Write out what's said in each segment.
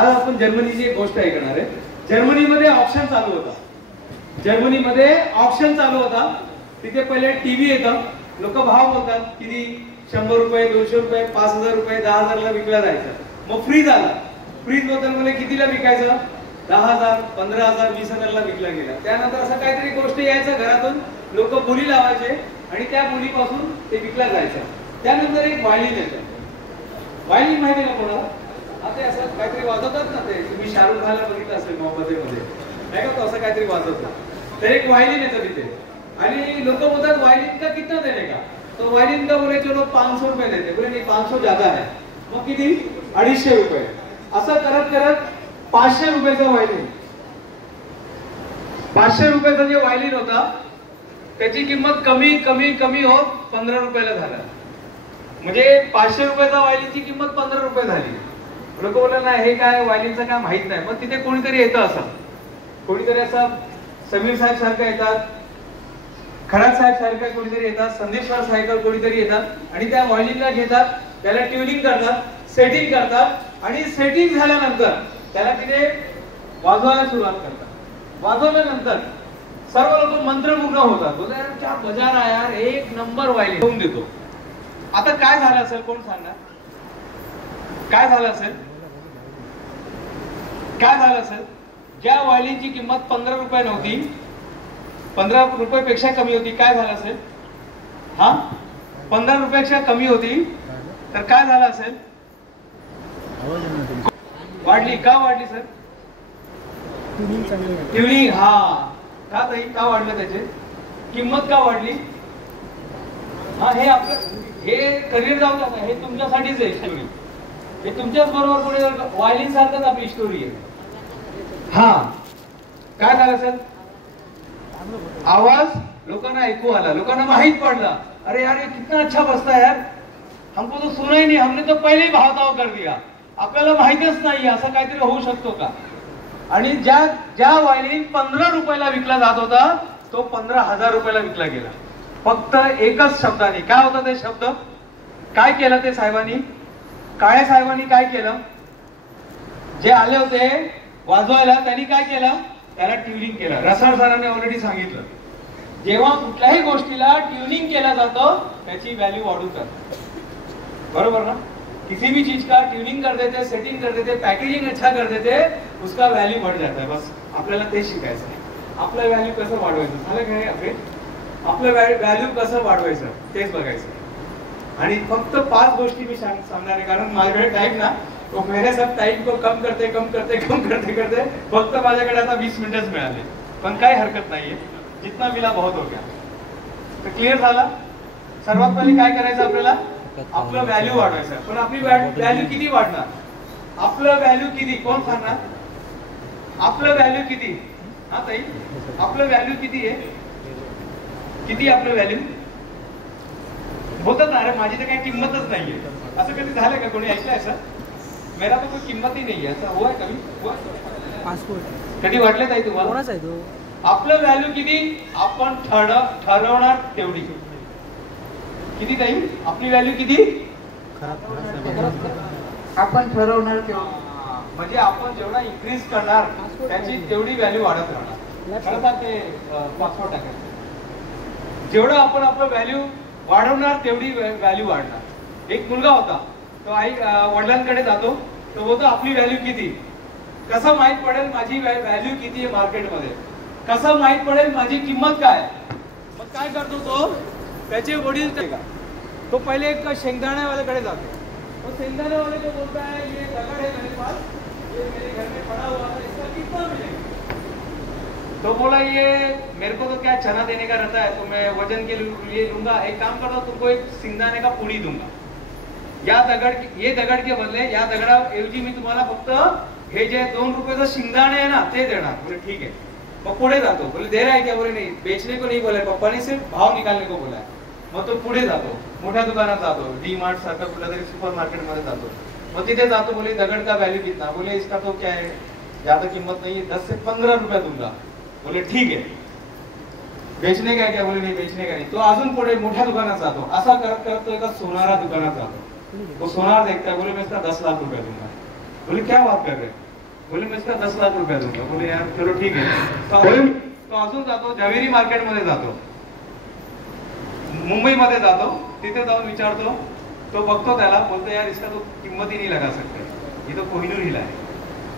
आज आपण जर्मनीची एक गोष्ट ऐकणार आहे. जर्मनीमध्ये ऑप्शन चालू होता. जर्मनीमध्ये ऑप्शन चालू होता. तिथे पहिले टीव्ही येतं, लोक भाव बोलतात, किती 100 रुपये, 200 रुपये, 5000 रुपये, 10,000 ला विकला जायचा. मग फ्रीज आला. फ्रीज बद्दल मला कितीला विकायचं? 10,000, 15,000, 20,000 ला विकला गेला. त्यानंतर असं काहीतरी गोष्ट यायचं घरातून, लोक बोली लावायचे आणि त्या बोलीपासून ते विकला जायचं. त्यानंतर एक व्हायलिन येतं. व्हायलिन माहिती आहे का कोणाला? आता असं काहीतरी वाजवतात ना, ते तुम्ही शाहरुख खानला बघितलं असेल मोहब्बते मध्ये, नाही का, तो असं काहीतरी वाजवतात. तर एक व्हायलिन येतं तिथे आणि लोक बोलतात व्हायलिन का कितना देने का? तो व्हायलिन का बोले चलो 500 रुपये देते. बोले नाही, 500 ज्यादा है. मग किती? 250 रुपये. असं करत करत 500 रुपयाचा व्हायलिन, 500 रुपयाचा जे व्हायलिन होता त्याची किंमत कमी कमी कमी होत 15 रुपयाला झाला. म्हणजे 500 रुपयाचा व्हायलिनची किंमत 15 रुपये झाली. लोक बोलले नाही, हे काय व्हायलिनचं काय माहित नाही. मग तिथे कोणीतरी येतं, असं कोणीतरी असं समीर साहेब सारखं येतात, खरात साहेब सारखं कोणीतरी येतात, संदेश्वर साहेब कोणीतरी येतात आणि त्या व्हायलिनला घेतात, त्याला ट्युनिंग करतात, सेटिंग करतात आणि सेटिंग झाल्यानंतर त्याला तिथे वाजवायला सुरुवात करतात. वाजवल्यानंतर सर्व लोक मंत्रमुग्ध होतात. बोलतात क्या बजा रहा यार, एक नंबर व्हायलिन होऊन देतो. आता काय झालं असेल, कोण सांगणार? काय झालं असेल? काय झालं असेल? ज्या व्हायलिनची किंमत 15 रुपये नव्हती, 15 रुपयापेक्षा कमी होती, काय झालं असेल? हा, 15 रुपयापेक्षा कमी होती, तर काय झालं असेल? वाढली. का वाढली सर? ट्युनिंग. हा, का ताई, का वाढलं? त्याचे किंमत का वाढली? हा, हे आपलं हे करिअर जाऊ द्या, हे तुमच्यासाठीच आहे स्टोरी. हे तुमच्याच बरोबर कोणी व्हायलिन सारखंच आपली स्टोरी आहे. हा, काय झालं सर? आवाज लोकांना ऐकू आला, लोकांना माहित पडला, अरे यार ये कितना अच्छा बजता है यार, हमको तो सुना ही नहीं, हमने तो पहिले ही भाव कर दिया. आपल्याला माहितच नाही असं काहीतरी होऊ शकतो का? आणि ज्या व्हायलिन 15 रुपयाला विकला जात होता तो 15,000 रुपयाला विकला गेला. फक्त एकच शब्दाने. काय होता ते शब्द? काय केलं ते साहेबांनी? काळे साहेबांनी काय केलं? जे आले होते वाजवायला त्यांनी काय केलं? त्याला ट्युनिंग केलं. रसाळ सरांनी ऑलरेडी सांगितलं, जेव्हा कुठल्याही गोष्टीला ट्युनिंग केलं जातं त्याची व्हॅल्यू वाढून जाते. बरोबर ना? किसी भी चीज का ट्यूनिंग कर देते, सेटिंग कर देते, पैकेजिंग अच्छा कर देते, उसका वैल्यू बढ़ जाता है. बस आपल्याला ते शिकायचं आहे. आपलं व्हॅल्यू कसं वाढवायचं, झालं काय आपले? आपलं व्हॅल्यू कसं वाढवायचं तेच बघायचं. आणि फक्त 5 गोष्टी मी सांगणार आहे, कारण माझ्याकडे टाइम ना, तो मेरे सब टाइम को कम करते फक्त माझ्याकडे आता 20 मिनिटच मिळाले. पण काही हरकत नाहीये, जितना मिला बहुत हो गया. तर क्लिअर झाला? सर्वात पहिले काय करायचं आपल्याला? आपलं व्हॅल्यू वाढवायचं. पण आपली व्हॅल्यू किती वाढणार? आपलं व्हॅल्यू किती? कोण सांगणार? आपलं व्हॅल्यू किती? हा ताई, आपलं व्हॅल्यू किती आहे? किती आपलं व्हॅल्यू? होतं ना, अरे माझी तर काही किंमतच नाहीये. असं कधी झालं का? कोणी ऐकलंय असं? मेरा तो कोई किंमत ही नाही आहे, असं हुआ है कधी? कधी वाटलं ताई तुम्हाला? आपलं व्हॅल्यू किती? आपण ठरवणार तेवढी. किती ताई? आपली व्हॅल्यू किती? आपण ठरवणार तेवढी. म्हणजे आपण जेवढा इन्क्रीज करणार त्याची तेवढी व्हॅल्यू वाढत राहणार. खरं ते पासपोर्ट टाकायचं. जेवढं आपण आपलं व्हॅल्यू वाढवणार तेवढी व्हॅल्यू वाढणार. एक मुलगा होता, तो वडिलांकडे जातो, तो बोलतो आपली व्हॅल्यू किती? कसं माहित पडेल माझी व्हॅल्यू किती आहे मार्केटमध्ये? कसं माहित पडेल माझी किंमत काय? मग काय करतो तो? त्याचे वडील तो पहिले एक शेंगदाण्यावाल्याकडे जातो. तो शेंगदाण्यावाले को बोलता है ये दगड़ है मेरे पास, ये मेरे घर में पड़ा हुआ है, इसका कितना मिलेगा? तो बोला ये मेरे को तो क्या चना देने का रहता है, तो मैं वजन के लिए लूंगा. एक काम करता हूँ, तुमको एक शेंगदाणे का पुडी दूंगा. ये दगड़ के बदले या दगडाऐवजी मी तुम्हाला फक्त हे जे 2 रुपयाचं शेंगदाणे आहे ना ते देणार. बोले ठीक है. मग पुढे जातो. बोले दे रहा है क्या? बोले नहीं, बेचने को नहीं बोला है, पप्पा ने सिर्फ भाव निकालने को बोला है. मग तो पुढे जातो, मोठ्या दुकानात जातो, डी मार्ट सारखं कुठल्या तरी सुपर मार्केट मध्ये जातो. मग तिथे जातो. बोले दगड का व्हॅल्यू कितना? बोले इसका तो क्या है, ज्यादा कीमत नहीं है, 10 से 15 रुपया दूंगा. बोले ठीक है. बेचने का क्या? बोले नहीं, बेचने का नहीं. तो अजून पुढे मोठ्या दुकानात जातो. असा करत करत तो एका सोनारा दुकानात जातो. वो सोनार देखता है. बोले मैं इसका 10 लाख रुपया दूंगा. बोले क्या बात कर रहे हैं? बोले मैं इसका 10 लाख रुपया दूंगा. बोले यार चलो ठीक आहे. तो अजून जातो, जवेरी मार्केटमध्ये जातो, मुंबईमध्ये जातो, तिथे जाऊन विचारतो. तो बघतो त्याला, बोलतो यार इसका तो किंमत ही नहीं लगा सकते, ये तो कोहिनूर हीरा है,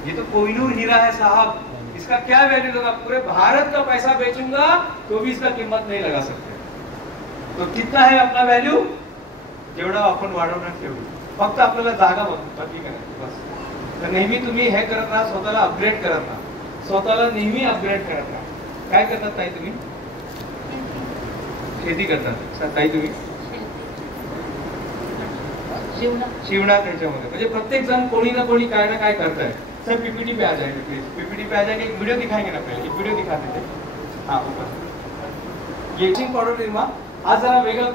ये तो कोहिनूर हीरा है साहब, इसका क्या वैल्यू होगा, पूरे भारत का पैसा बेचूंगा तो भी इसका किंमत नहीं लगा सकते. तो कितना है अपना व्हॅल्यू, जेवढा आपण वाढवणार तेवढी, फक्त आपल्याला जागा बाकी करायची बस. तर नेहमी तुम्ही हे करत राहा, स्वतःला अपग्रेड करत राहा, स्वतःला नेहमी अपग्रेड करत राहा. काय करतात ताई तुम्ही? शेती करतात ताई तुम्ही? शिवणा त्याच्यामध्ये, म्हणजे प्रत्येक जण कोणी ना कोणी काय ना काय करताय. सर पीपीटी पे आ जाएंगे प्लीज, पीपीटी पे आ जाएंगे, एक वीडियो दिखाएंगे ना पहले, एक वीडियो दिखाते थे. हाँ ऊपर ये पाउडर निर्मा आज जरा वेगळ्या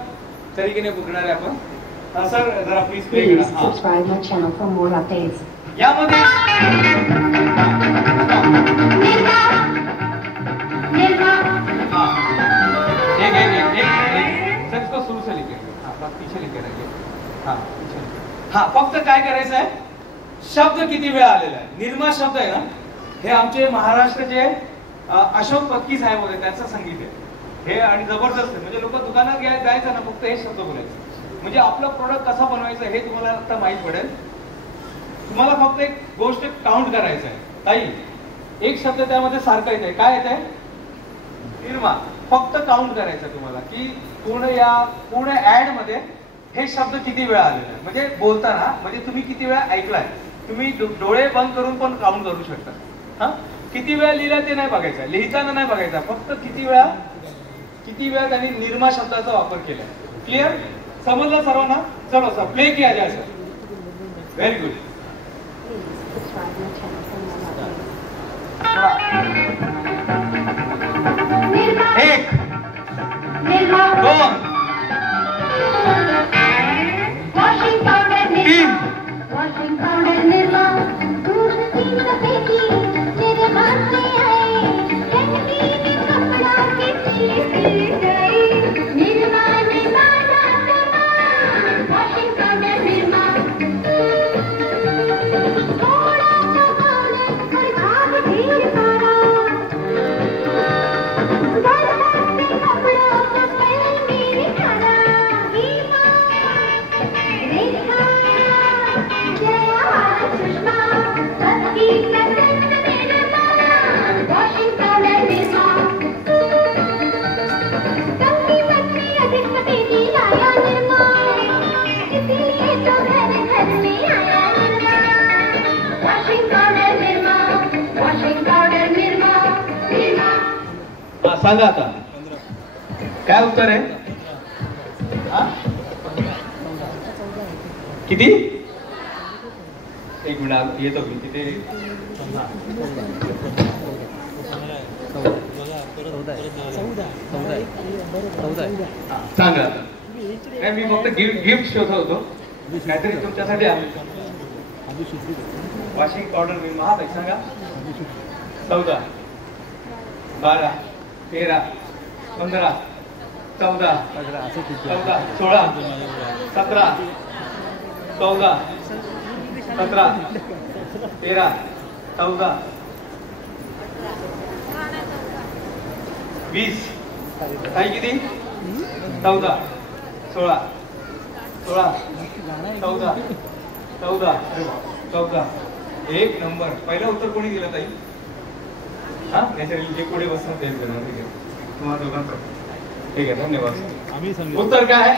तरीकेने बघणार आहे आपण. सर जरा प्लीज प्ले करा. Subscribe my channel for more updates. यामध्ये सर इसको शुरू से लिखे, हाँ बस पीछे लिखे रहिए. हाँ फक्त काय करायचं आहे, शब्द किती वेळा आलेला आहे. निर्मा शब्द आहे ना, हे आमचे महाराष्ट्राचे अशोक पत्की साहेब होते, त्यांचं संगीत आहे हे, आणि जबरदस्त आहे. म्हणजे लोक दुकानात जायचं ना, फक्त हे शब्द बोलायचं, म्हणजे आपलं प्रोडक्ट कसा बनवायचं हे तुम्हाला आता माहित पडेल. तुम्हाला फक्त एक गोष्ट काउंट करायचं आहे ताई, एक शब्द त्यामध्ये सारखा येत आहे. काय येत आहे? निर्मा. फक्त काउंट करायचं तुम्हाला की पूर्ण ऍड मध्ये हे शब्द किती वेळा आलेला आहे, म्हणजे बोलताना, म्हणजे तुम्ही किती वेळा ऐकलाय. तुम्ही डोळे बंद करून पण काउंट करू शकता. हा किती वेळा लिहिला ते नाही बघायचं, लिहिताना नाही बघायचा, फक्त किती वेळा त्यांनी निर्मा शब्दाचा वापर केलाय. क्लिअर? समजलं सर्वांना? चलो सर प्ले किया जाए सर. Very good. एक, दोन, तीन, Washing powder निर्मा, दूध की सफेदी तेरे हाथ में आए, रंगीन कपड़ा की सीधी गई. Nirma Nirma Nirma, washing powder Nirma. थोड़ा सा पाउडर और भाग ढेर सारा, बरसात में कपड़ों का स्मेल मेरे खाना. रेखा सांगा आता काय उत्तर आहे? किती? एक मिनिट येतो मी तिथे. सांगा आता. नाही मी फक्त गिफ्ट शोधत होतो, काहीतरी तुमच्यासाठी आहे. वॉशिंग पावडर मी महाग आहे, सांगा. 14, 12, 13, 15, 14, 16, 17, 14, 17, 13, 14, 20. काही किती? 14, 16, 16, 14, 14, 14. एक नंबर. पहिलं उत्तर कोणी दिलं ताई? हा नॅचरली जे पुढे बसणार तेच देणार. ठीक आहे तुम्हाला दोघांचं. ठीक आहे धन्यवाद. उत्तर काय आहे?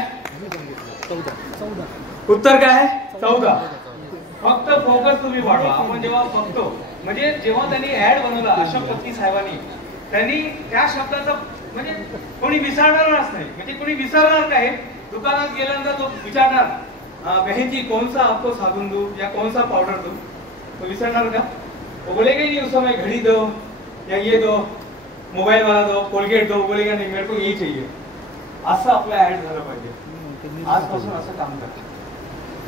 14. उत्तर काय आहे? 14. फक्त फोकस तुम्ही वाढवा. आपण जेव्हा बघतो, म्हणजे जेव्हा त्यांनी ऍड बनवला अशोक पत्की साहेबांनी, त्यांनी त्या शब्दाचा म्हणजे कोणी विसरणारच नाही. म्हणजे कोणी विसरणार काय? दुकानात गेल्यानंतर तो विचारणार बहन जी कौन सा आपको साबुन दूं या कौन सा पाउडर दूं, तो विसरणार का? वो बोलेगा नहीं उस समय घड़ी दो या ये दो, मोबाईल वाला दो, कोलगेट दो. बोलेगा नहीं मेरे को यही चाहिए. असं आपलं ऍड झालं पाहिजे. आजपासून असं काम करा.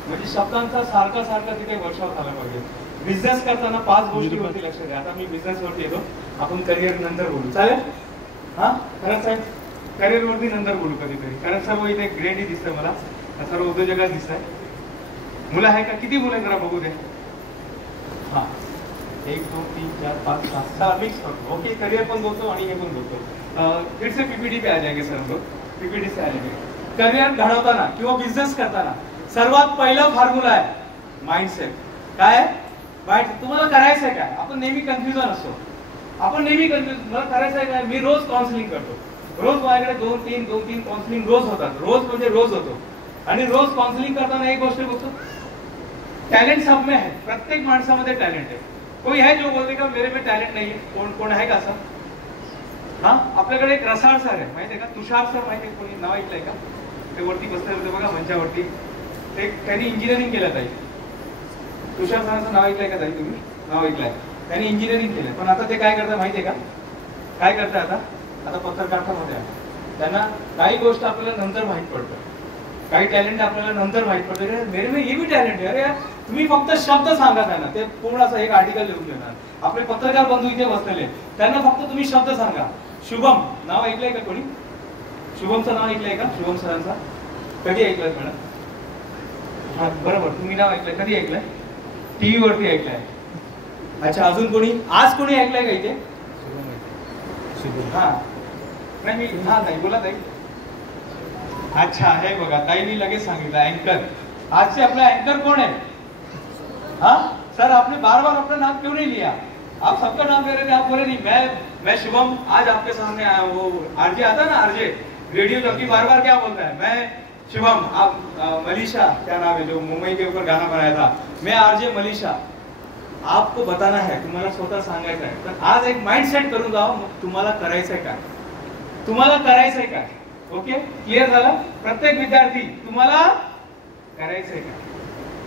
म्हणजे शब्दांचा सारखा तिथे वर्कशॉप झाला पाहिजे. बिझनेस करताना 5 गोष्टीवरती लक्ष द्या. आता मी बिझनेस वरती येतो, आपण करिअर नंतर बोलू. चालेल? हा खरंच साहेब, करिअर वरती नंतर बोलू कधीतरी. कारण सर्व इथे ग्रेडी दिसतंय मला, सर्व उद्योजकात दिसत आहे. मुलं आहे का? किती मुलं जरा बघू दे. हा 1 2 3 4 5 6 मिक्स करतो. ओके, करियर पण बोलतो आणि हे पण बोलतो. फिर से पीपीटी पे आ जाएंगे सर हम लोग. पीपीटी से आ जाएंगे. करियर घडवताना किंवा बिझनेस करताना सर्वात पहिला फॉर्म्युला आहे माइंडसेट. काय माइंड, तुम्हाला करायचंय काय? आपण नेहमी कन्फ्युजन असतो. आपण नेहमी कन्फ्युज, मला करायचंय काय? मी रोज काउन्सिलिंग करतो. रोज माझ्याकडे 2-3 काउन्सिलिंग रोज होतात. रोज म्हणजे रोज होतो. आणि रोज काउन्सिलिंग करताना एक गोष्ट बघतो, टॅलेंट सब में है. प्रत्येक माणसामध्ये टॅलेंट आहे. कोई है जो बोलते का मेरे में टॅलेंट नाही आहे? कोण कोण आहे का असं? हा, आपल्याकडे एक रसाळ सर आहे, माहितीये का? तुषार सर, माहितीये कोणी नाव ऐकलंय का? ते वरती बसले होते बघा मंचावरती. ते त्यांनी इंजिनिअरिंग केलं ताई. तुषार सरांचं नाव ऐकलंय का ताई तुम्ही? नाव ऐकलंय. त्यांनी इंजिनिअरिंग केलं, पण आता ते काय करतात माहितीये का? काय करतात आता पत्रकारितेमध्ये आहे. त्यांना काही गोष्ट आपल्याला नंतर माहित पडतं, काही टॅलेंट आपल्याला नंतर माहित पडतं. मेरे में ये भी टॅलेंट आहे. अरे तुम्ही फक्त शब्द सांगा त्यांना, ते पूर्ण असं एक आर्टिकल लिहून देणार. आपले पत्रकार बंधू इथे बसलेले, त्यांना फक्त तुम्ही शब्द सांगा. शुभम नाव ऐकलंय का कोणी? शुभमचं नाव ऐकलंय का? शुभम सरांचा कधी ऐकलंय मॅडम? हा बरोबर, तुम्ही नाव ऐकलंय. कधी ऐकलंय? टीव्ही वरती ऐकलंय. अच्छा, अजून कोणी? आज कोणी ऐकलंय का इथे? हा नाही मी, हा ताई बोला ताई. अच्छा, हे बघा ताईनी लगेच सांगितलं अँकर. आज से अपना एंकर कौन है? हाँ सर, आपने बार बार अपना नाम क्यों नहीं लिया? आप सबका नाम ले रहे थे, आप बोले नहीं. मैं शुभम आज आपके सामने आया. वो आरजे आता ना, आरजे रेडियो जॉकी बार बार क्या बोलता है? मैं शुभम. आप मनीषा क्या नाम है जो मुंबई के ऊपर गाना बनाया था? मैं आरजे मनीषा. आपको बताना है, तुम्हाला स्वतः सांगायचं आहे. तर आज एक माइंड सेट करून जाओ. तुम्हाला करायचंय काय? तुम्हाला करायचंय काय? ओके, क्लिअर झालं? प्रत्येक विद्यार्थी तुम्हाला करायचंय काय?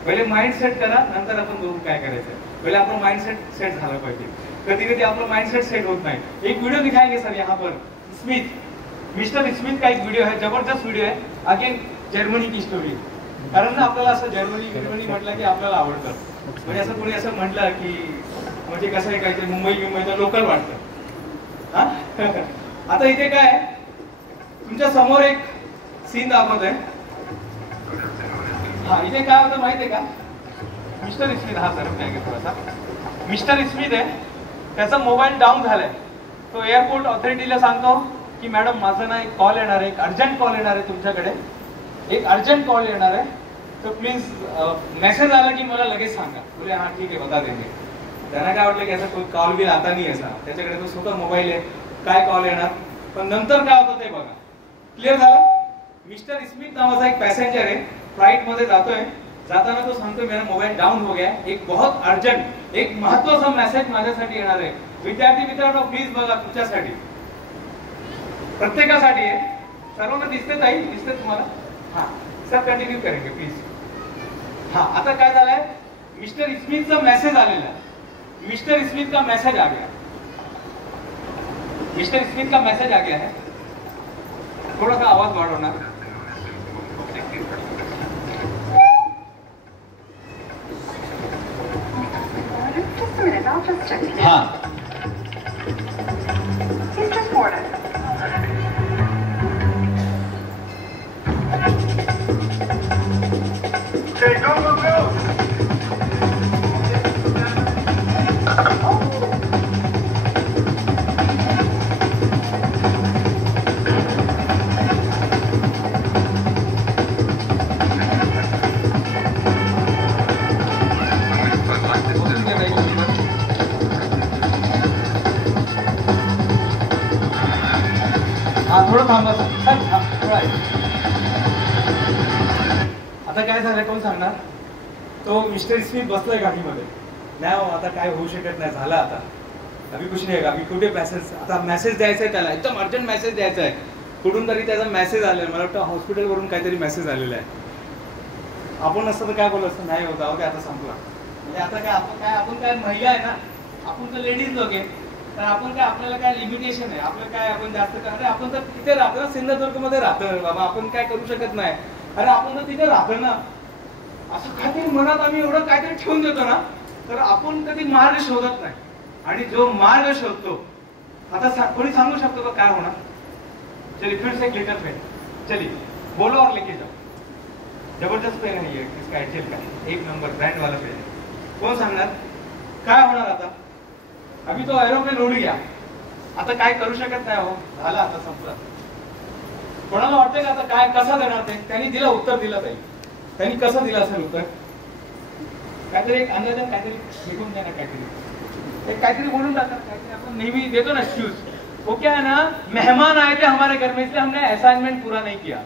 पहिले माइंड सेट करा, नंतर आपण बघू काय करायचंय. पहिले आपलं माइंड सेट झालं पाहिजे. कधी कधी आपलं माइंड सेट होत नाही. एक वीडियो दिखाएंगे सर यहाँ पर. स्मिथ, मिस्टर स्मिथ का एक वीडियो है, जबरदस्त वीडियो है. अगेन जर्मनी की स्टोरी. कारण ना आपल्याला असं जर्मनी म्हटलं की आपल्याला आवडतं. म्हणजे असं कोणी असं म्हटलं की म्हणजे कसं आहे, काय मुंबईचं लोकल वाटतं. हा आता इथे काय तुमच्या समोर एक सीन दाखवत आहे. हा, इथे काय होतं माहितीये का? मिस्टर स्मिथ, हा सर थोडासा मिस्टर स्मिथ आहे, त्याचा मोबाईल डाऊन झालाय. तो एअरपोर्ट ऑथॉरिटीला सांगतो की मॅडम माझा ना एक कॉल येणार आहे, एक अर्जंट कॉल येणार आहे तुमच्याकडे, एक अर्जंट कॉल येणार आहे, तो प्लीज मेसेज आला की मला लगेच सांगा. बोले हाँ ठीक है बता देंगे. त्यांना काय वाटलं की असं कोई कॉल बिल आता नाही असा, त्याच्याकडे तो स्वतः मोबाईल आहे, काय कॉल येणार. पण नंतर काय होतं ते बघा. क्लिअर झालं? मिस्टर स्मिथ नावाचा एक पॅसेंजर आहे, फ्लाइट मध्ये जातोय. जाताना तो सांगतोय मेरा मोबाईल डाऊन हो गया, एक बहुत अर्जंट एक महत्वाचा मेसेज माझ्यासाठी येणार आहे. विद्यार्थी मित्रांनो प्लीज बघा, तुमच्यासाठी प्रत्येकासाठी आहे. सर्वांना दिसते ताई? दिसते तुम्हाला? हा सर कंटिन्यू करेंगे प्लीज. हा, आता काय झालंय, मिस्टर स्मिथचा मेसेज आलेला आहे. मिस्टर स्मिथ का मैसेज आ गया. मिस्टर स्मिथ का मैसेज आ गया है. थोड़ा सा आवाज बढ़ाना. हाँ थोडं थांबा सर. आता काय झालंय कोण सांगणार? तो मिस्टर स्मिथ बसलाय गाडीमध्ये. नाही हो, आता काय होऊ शकत नाही, झालं आता. अभी कुछ नाही का, अभी कुठे मेसेज, आता मेसेज द्यायचा आहे त्याला, एकदम अर्जंट मेसेज द्यायचा आहे. कुठून तरी त्याचा मेसेज आलेला, मला वाटतं हॉस्पिटलवरून काहीतरी मेसेज आलेला आहे. आपण असतं तर काय बोलत असतं, नाही होत आहो ते आता संपला. म्हणजे आता काय आपण काय महिला आहे ना, आपण तर लेडीज लोक आहे, तर आपण काय, आपल्याला काय लिमिटेशन आहे, आपलं काय आपण जास्त काय, अरे आपण तर तिथे राहतो ना, सिंधुदुर्ग मध्ये राहतो बाबा, आपण काय करू शकत नाही. अरे आपण तर तिथे राहतो ना, असं काहीतरी मनात आम्ही एवढं काहीतरी ठेवून देतो ना, तर आपण कधी मार्ग शोधत नाही. आणि जो मार्ग शोधतो, आता कोणी सांगू शकतो का काय होणार? चलिए फिर से एक लीटर पेन, चलिए बोलो और लेके जाओ. जबरदस्त पेन है ये, इसका एचएल का एक नंबर ब्रँड वाला पेन. कोण सांगणार काय होणार आता? आम्ही तो एरोप्लेन उडू गया, आता काय करू शकत नाही हो, झालं आता संपलं. कोणाला वाटतंय का आता काय कसं देणार ते? त्यांनी दिलं उत्तर दिलं ताई. त्यांनी कसं दिलं असेल उत्तर? काहीतरी एक अंदाजन काहीतरी शिकून द्या ना, काहीतरी बोलून टाका. काहीतरी आपण नेहमी देतो ना एक्सक्यूज. वो क्या है ना, मेहमान आए थे हमारे घर में इसलिए हमने असाइनमेंट पूरा नहीं किया.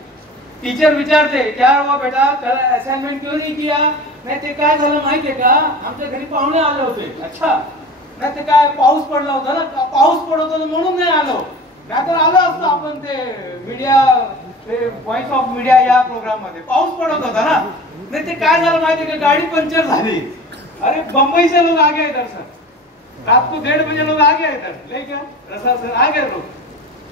टीचर विचारते क्या हुआ बेटा कल असाइनमेंट क्यों नहीं किया? नाही ते काय झालं माहितीये का, आमच्या घरी पाहुणे आले होते. अच्छा, नाही ते काय पाऊस पडला होता ना, पाऊस पडत होता म्हणून नाही आलो, नाहीतर आलो असतो आपण ते मीडिया, ते व्हॉइस ऑफ मीडिया या प्रोग्राम मध्ये. पाऊस पडत होता ना. नाही ते काय झालं माहितीये का, गाडी पंक्चर झाली. अरे बंबई से लोग आ गए इधर सर, रात को 1:30 बजे लोग आ गए इधर. नहीं क्या रसा सर आ गए लोग.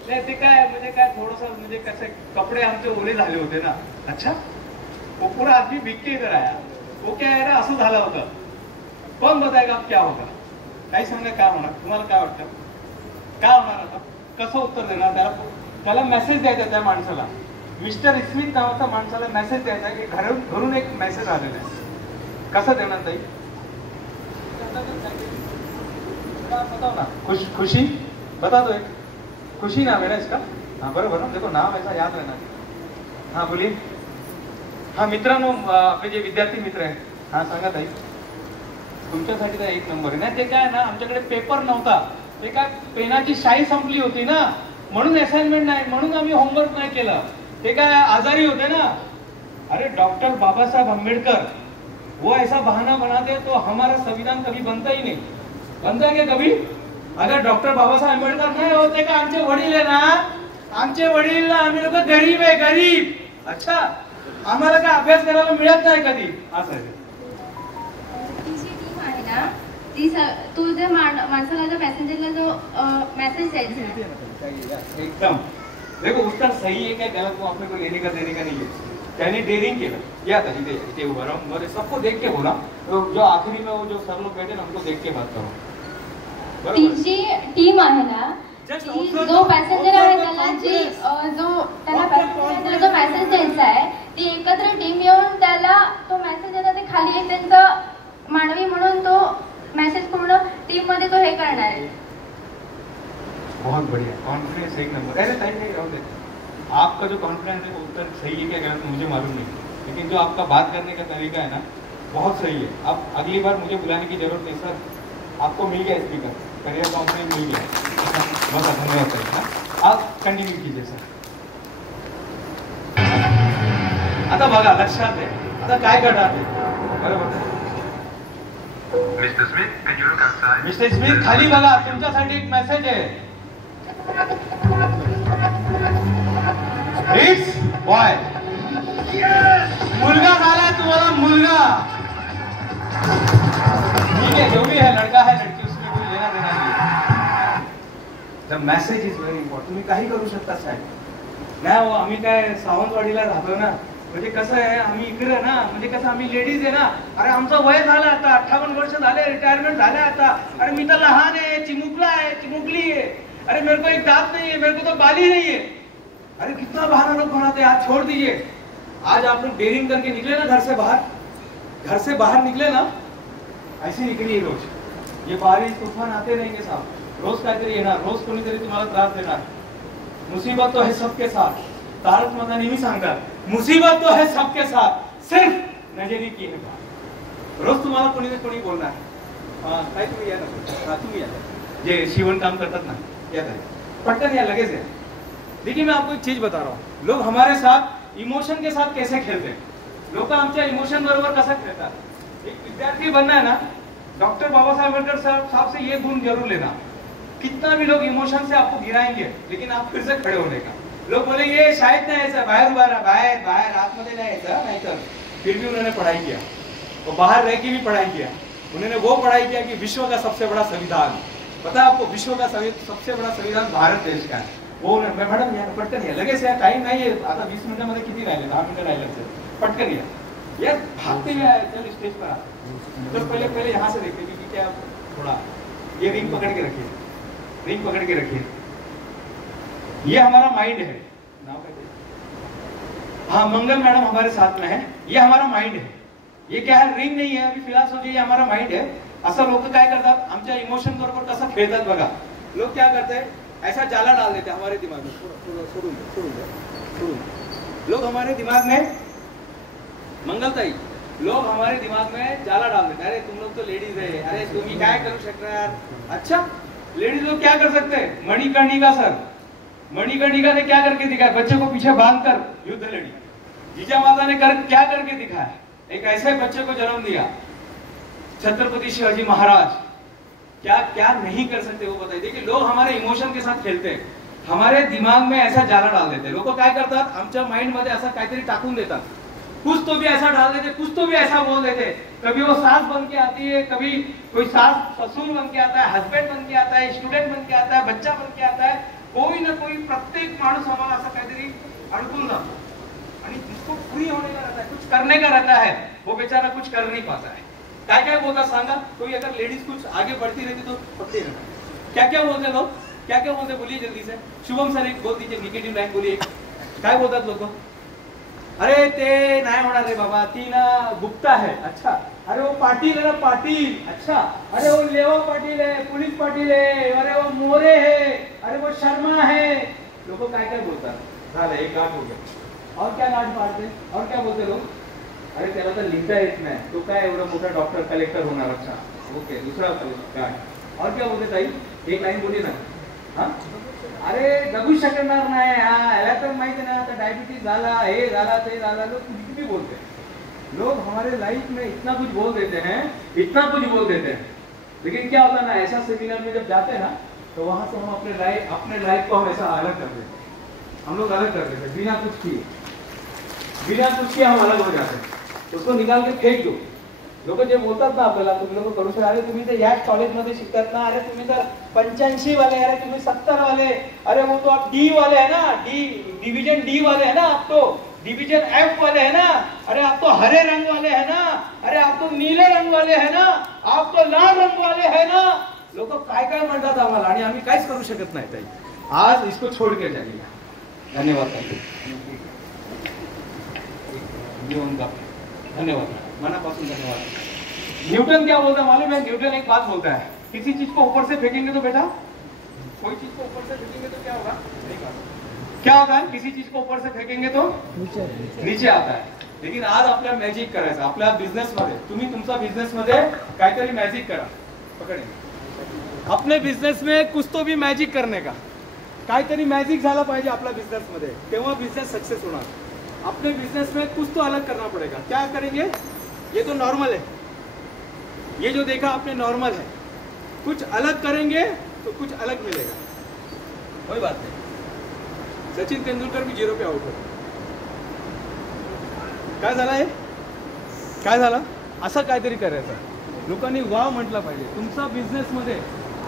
नाही ते काय म्हणजे काय थोडस म्हणजे कसे कपडे आमचे ओले झाले होते ना. अच्छा, वो पूरा आदमी भीग के इधर आया. वो क्या है ना, असं झालं होतं. कौन बताएगा अब क्या होगा? काही सांगा काय होणार, तुम्हाला काय वाटतं काय होणार? आता कसं उत्तर देणार त्याला? त्याला मेसेज द्यायचा त्या माणसाला, मिस्टर स्मिथ नावाच्या माणसाला मेसेज द्यायचा की घरून एक मेसेज आलेला आहे. कसं देणार ताई? बताओ ना. खुशी बता दो. एक खुशी नाम है ना इसका. हाँ बरोबर ना, देखो नाम ऐसा याद रहना. हाँ बोलिए. हा मित्रांनो, आपले जे विद्यार्थी मित्र आहेत, हा सांगा ताई. तुमच्यासाठी तर एक नंबर आहे. नाही ते काय ना, आमच्याकडे पेपर नव्हता, ते काय पेनाची शाई संपली होती ना, म्हणून असाइनमेंट नाही, म्हणून आम्ही होमवर्क नाही केलं. ते काय आजारी होते ना. अरे डॉक्टर बाबा साहब अम्बेडकर वो ऐसा बहाना बनाते तो हमारा संविधान कभी बनता ही नहीं. बनता है क्या कभी? अगर डॉक्टर बाबा साहब अम्बेडकर नाही होते का आमचे वडील आहे ना, आमचे वडील ना, आम्ही लोक गरीब आहे, गरीब. अच्छा, आम्हाला काय अभ्यास करायला मिळत नाही कधी असं आहे. ती तू जे माणसाला जो मेसेंजरला जो मैसेज द्यायचा एकदम. देखो उत्तर सही है क्या गलत, वो अपने को लेने का देने का नहीं है. त्याने डेरिंग केलं. या था इथे उभा राहून बरे सबको देख के बोला. जो आखिरी में वो जो सर लोग बैठे ना, उनको देख के बात करो. तिची टीम आहे ना, जो पॅसेंजर आहे त्याला पॅसेंजरला जो मेसेज द्यायचा आहे, ती एकत्र टीम येऊन त्याला तो मेसेज आहे ते खाली एक त्यांचं मानवी म्हणून तो मैसेज पूर्ण टीम मध्ये तो हे करणार आहे. बहुत बढ़िया, कॉन्फिडेंस एक नंबर. अरे टाइम नहीं रहो, आपका जो कॉन्फिडेंस है वो उत्तर सही है क्या गलत मुझे मालूम नहीं, लेकिन जो आपका बात करने का तरीका है ना बहुत सही है. अब अगली बार मुझे बुलाने की जरूरत नहीं सर, आपको मिल गया स्पीकर, करियर काउंसलिंग मिल गया. बहुत धन्यवाद सर. आप कंटिन्यू कीजिए सर. आता बघा लक्षात आहे, आता काय करणार बरोबर. Mr. Smith, can you look outside? Mister Smith खाली बघा, तुमच्यासाठी एक मेसेज आहे. It's boy. मुलगा झाला तुम्हाला, मुलगा. ठीक है, जो भी है लड़का है लड़की, उसमें कोई लेना देना नहीं. The message is very important. तुम्ही काही करू शकता साहेब. नाही हो, आम्ही काय सावंतवाडीला राहतो ना, म्हणजे कसं आहे आम्ही इकडे ना, म्हणजे कसं आम्ही लेडीज आहे ना. अरे आमचं वय झालं आता, 58 वर्ष झाले, रिटायरमेंट झाले आता. अरे मी तर लहान आहे, चिमुकला आहे, चिमुकली है. अरे मेरे को एक दांत नहीं है, मेरे को तो बाली नहीं है. अरे कितना बहाना लोग बनाते हैं. आज छोड़ दीजिए. आज आप लोग डेयरिंग करके निकले ना घर से बाहर निकले ना, ऐसे निकलिए रोज. ये बारिश तूफान आते रहेंगे साहब, रोज काहीतरी येणार, रोज कोणीतरी तुम्हाला त्रास देणार. मुसीबत तो है सबके साथ. तारक मेहता नेहमी सांगतात, मुसीबत तो है सबके साथ, सिर्फ नजरी की है बात. रोज तुम्हाला कोणी ना कोणी बोलणार. काय तुम्ही या ना, तुम्ही या जे शिवण काम करतात ना, या पटकन या, लगेच या. देखिए मैं आपको एक चीज बता रहा हूँ, लोग हमारे साथ इमोशन के साथ कैसे खेलते हैं. लोग आमच्या इमोशन बरोबर कसं खेळतात. एक विद्यार्थी बनना है ना, डॉक्टर बाबा साहब अम्बेडकर साहब से ये गुण जरूर लेना. कितना भी लोग इमोशन से आपको गिराएंगे, लेकिन आप फिर से खड़े होने का. लोग बोलेंगे शायद नहीं ऐसा, बाहर उभा रहा, बाहर आतमध्ये नहीं ऐसा, नहीं कर. फिर भी उन्होंने पढ़ाई किया, और बाहर रह के भी पढ़ाई किया. उन्होंने वो पढ़ाई किया कि विश्व का सबसे बड़ा संविधान, पता है आपको, विश्व का सबसे बड़ा संविधान भारत देश का है. वो मॅडम या पटकन या, लगेच या, टाइम नाही आहे आता. 20 मिनिटांमध्ये किती राहिले, 10 मिनिटं राहिले असेल. पटकन या, भागते हुए चल स्टेज पर. तो पहले यहाँ से देखते क्योंकि क्या थोड़ा ये रिंग पकड़ के रखिए, रिंग पकड़ के रखिए. ये हमारा माइंड है. हाँ मंगल मैडम हमारे साथ में है. ये हमारा माइंड है. ये क्या है, रिंग नहीं है अभी फिलहाल, सोचिए ये हमारा माइंड है. असं लोक काय करतात, आमच्या इमोशन बरोबर कसं खेळतात बघा. लोग क्या करते हैं, ऐसा जाला डाल देते हैं हमारे दिमाग में. छोड़ून दे. लोग हमारे दिमाग में, मंगलताई, लोग हमारे दिमाग में जाला डाल देते हैं. अरे तुम लोग तो लेडीज है, अरे तुम्ही काय करू शकणार. अच्छा, लेडीज लोग क्या कर सकते हैं? मणिकर्णिका सर, मणिकर्णिका ने क्या करके दिखाया? बच्चे को पीछे बांध कर युद्ध लड़ी. जीजा माता ने क्या करके दिखाया? एक ऐसे बच्चे को जन्म दिया. छत्रपति शिवाजी महाराज क्या क्या नहीं कर सकते वो बताइए. देखिए, लोग हमारे इमोशन के साथ खेलते हैं, हमारे दिमाग में ऐसा जाला डाल देते. लोक काय करतात, आमच्या माइंड मध्ये असं काहीतरी टाकून देतात. कुछ तो भी ऐसा डाल देते, कुछ तो भी ऐसा बोल देते. कभी वो सास बन के आती है, कभी कोई सास ससुर बन के आता है, हस्बैंड बन के आता है, स्टूडेंट बन के आता है, बच्चा बन के आता है. कोई ना कोई, प्रत्येक माणूस हमारा असं काहीतरी अडकून जातो आणि जिसको फ्री होने का रहता है, कुछ करने का रहता है, वो बेचारा कुछ कर नहीं पाता है. क्या क्या बोलता सांगा. कोई अगर लेडीज कुछ आगे बढ़ती रहती तो पकड़े रहता. क्या क्या बोलते लोग, क्या क्या बोलते, बोलिए जल्दी से. शुभम सर एक बोल दीजिए, निगेटिव्ह लाईन बोलिए. काय बोलतात लोक? अरे ते नाही होणार रे बाबा, ती ना गुप्ता है. अच्छा, अरे वो पाटिल है ना, पाटिल. अच्छा, अरे वो लेवा पाटिल है, पुलिस पाटिल है, अरे वो मोरे है, अरे वो शर्मा है. लोग काय काय बोलतात. झालं, एक गाठ हो गया. और क्या गाठ पाडते, और क्या बोलते लोग? अरे त्याला तर लिहिता येत नाही, तो काय एवढा मोठा डॉक्टर कलेक्टर होणार. अच्छा, ओके, दूसरा गाठ. और क्या बोलते ताई, एक लाइन बोलिए ना. हाँ, अरे जगू शकणार नाही, हा याला तर माहिती ना, आता डायबिटीज झाला, हे झाला, ते झाला. लोग कुछ भी बोलते हैं. लोग हमारे लाइफ में इतना कुछ बोल देते हैं, इतना कुछ बोल देते हैं. लेकिन क्या होता है ना, ऐसा सेमिनार में जब जाते हैं ना, तो वहां से हम अपने लाइफ को हम ऐसा अलग कर देते हैं. हम लोग अलग कर देते हैं, बिना कुछ किए, बिना कुछ किए हम अलग हो जाते हैं. उसको निकाल के फेक दो. लोक जे बोलतात ना आपल्याला, तुम्ही लोक करू शकता, अरे तुम्ही तर याच कॉलेजमध्ये शिकतात ना, अरे तुम्ही तर 85 वाले, अरे तुम्ही 70 वाले, अरे वो तो आप डी वाले है ना, डी डिवीजन डी वाले है ना, आप तो डिवीजन एफ वाले है ना, अरे आप तो हरे रंग वाले है ना, अरे आप तो नीले रंग वाले है ना, आप तो लाल रंग वाले है ना. लोक काय काय म्हणतात आम्हाला आणि आम्ही काहीच करू शकत नाही. ताई, आज इसको छोड़ के जाइए. धन्यवाद. धन्यवाद, मनापासून धन्यवाद. न्यूटन क्या बोलता है मालूम है? न्यूटन एक बात बोलता है, किसी चीज को ऊपर से फेंकेंगे तो बेटा, कोई चीज को ऊपर से फेंकेंगे तो क्या होगा? क्या होता है? किसी चीज को ऊपर से फेंकेंगे तो नीचे आता है. लेकिन आज आपल्याला मॅजिक करायचं. आपल्या बिझनेस मध्ये, तुम्ही तुमचा बिझनेस मध्ये काहीतरी मॅजिक करा. पकडेंगे अपने बिझनेस में कुछ तो भी मॅजिक करने का. काहीतरी मॅजिक झाला पाहिजे आपल्या बिझनेस मध्ये, तेव्हा बिझनेस सक्सेस होणार. अपने बिजनेस में कुछ तो अलग करना पड़ेगा. क्या करेंगे? ये तो नॉर्मल है, ये जो देखा आपने नॉर्मल है. कुछ अलग करेंगे तो कुछ अलग मिलेगा. कोई बात नहीं. सचिन तेंदुलकर भी 0 पे आउट हो. काय झालं आहे? काय झालं? असं काहीतरी करायचं. लोकांनी वाव म्हटलं पाहिजे. तुमचा बिझनेस मध्ये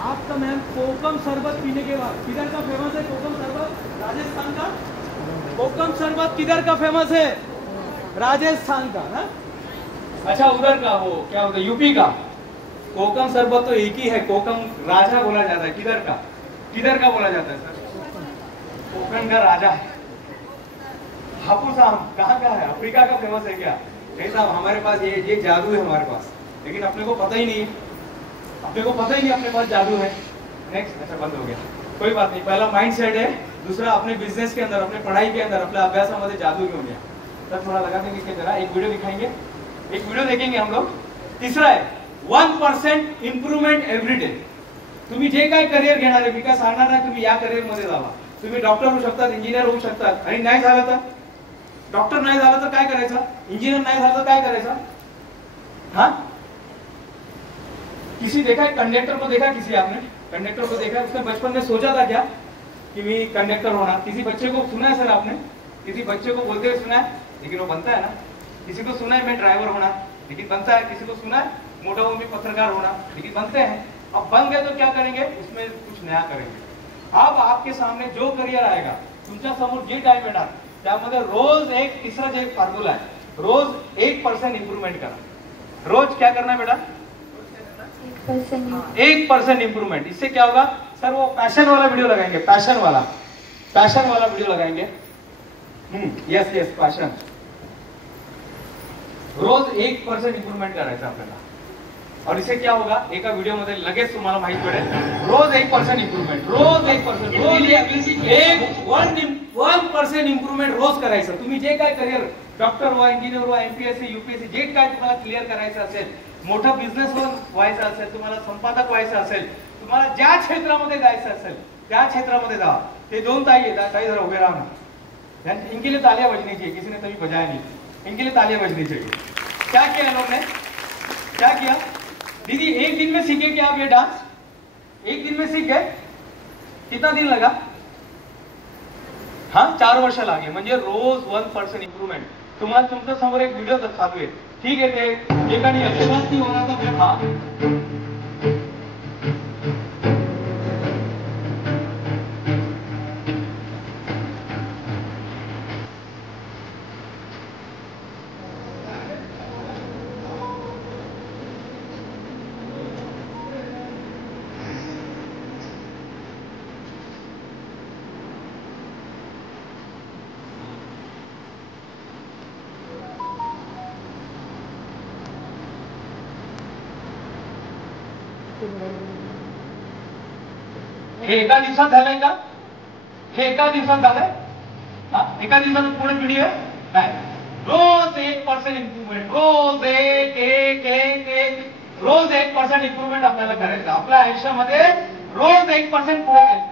आपका मैम कोकम शरबत पीने के बाद, किधर का फेमस है कोकम शरबत? राजस्थान का. कोकम शरबत किधर का फेमस है? राजस्थान का ना. अच्छा, उधर का वो क्या होता है, यूपी का. कोकम शरबत तो एक ही है, कोकम राजा बोला जाता है. किधर का, किधर का बोला जाता है सर? कोकण का राजा है. हापुस आम कहाँ का है? अफ्रीका का फेमस है क्या? नहीं साहब, हमारे पास ये जादू है हमारे पास, लेकिन अपने को पता ही नहीं है. अपने को पता ही नहीं अपने पास जादू है. नेक्स्ट. अच्छा, बंद हो गया. कोई बात नहीं. पहला माइंड सेट है, दूसरा अपने बिजनेस के अंदर, अपने पढ़ाई के अंदर, अपने अभ्यासामध्ये जादू घेऊन या. तर थोड़ा लगा देंगे इसके जरा, एक वीडियो दिखाएंगे, एक वीडियो देखेंगे हम लोग. तीसरा है 1% इम्प्रूव्हमेंट एव्हरी डे. तुम्ही जे काय करिअर घेणार आहे, मी काय सांगणार नाही तुम्ही या करिअर मध्ये जावा. तुम्ही डॉक्टर होऊ शकतात, इंजिनियर होऊ शकतात, आणि नाही झालं तर, डॉक्टर नाही झालं तर काय करायचं, इंजिनियर नाही झालं तर काय करायचं. हाँ, किसी देखा है कंडक्टर को? देखा किसी आपने कंडक्टर को देखा? उसने बचपन में सोचा था क्या कि मैं कंडक्टर होना? किसी बच्चे को सुना है सर आपने? किसी बच्चे को बोलते हुए सुना है? लेकिन वो बनता है ना. किसी को सुना है मैं ड्राइवर होना, लेकिन बनता है. किसी को सुना है मोटा हूं मैं पत्रकार होना, लेकिन बनते हैं. अब बन गए तो क्या करेंगे, उसमें कुछ नया करेंगे. अब आपके सामने जो करियर आएगा, तुमच्या समोर जे टाइम येणार, त्यामध्ये रोज एक तिसरा जे फॉर्म्युला आहे, रोज 1% इम्प्रूवमेंट करा. रोज क्या करना है बेटा? 1% इम्प्रूवमेंट. इससे क्या होगा सर? वो पैशन वाला वीडियो लगाएंगे, पैशन वाला वीडियो लगाएंगे. Yes yes, passion. रोज 1% इम्प्रूवमेंट करायचं आपल्याला. और इससे क्या होगा, एका वीडियो मध्ये लगेच तुम्हाला माहित पडेल, रोज 1% इम्प्रूव्हमेंट, रोज 1%, रोज 1% इम्प्रूव्हमेंट रोज करायचं. तुम्ही जे काय करिअर, डॉक्टर व्हा, इंजिनियर व्हा, एमपीएससी युपीएससी जे काय तुम्हाला क्लिअर करायचं असेल, मोठा बिझनेसमॅन व्हायचं असेल, तुम्हाला संपादक व्हायचं असेल, तुम्हाला ज्या क्षेत्रामध्ये जायचं असेल त्या क्षेत्रामध्ये जा. ते दोन ताई येतात, ताई जरा उभे राहा ना. इनके लिए तालियां बजनी चाहिए, किसी ने कभी बजाया नहीं, इनके लिए तालियां बजनी चाहिए. क्या किया इन लोगों ने, क्या किया दीदी, एक दिन में सीखे क्या आप ये डांस, एक दिन में सीख गए, कितना दिन लगा, हाँ 4 वर्ष लागले. म्हणजे रोज 1% इम्प्रूव्हमेंट. तुम्हाला तुमच्या समोर एक व्हिडिओ चालू आहे, ठीक आहे, ते एकाने अजिबात नाही होणार तर हा हे एका दिवसात झालंय का, हे एका दिवसात झालंय, एका दिवसात पुढे पिढी आहे नाही. रोज 1% इम्प्रूव्हमेंट, रोज एक रोज 1% इम्प्रूव्हमेंट आपल्याला करायचं. आपल्या आयुष्यामध्ये रोज 1% पुढे जायचं.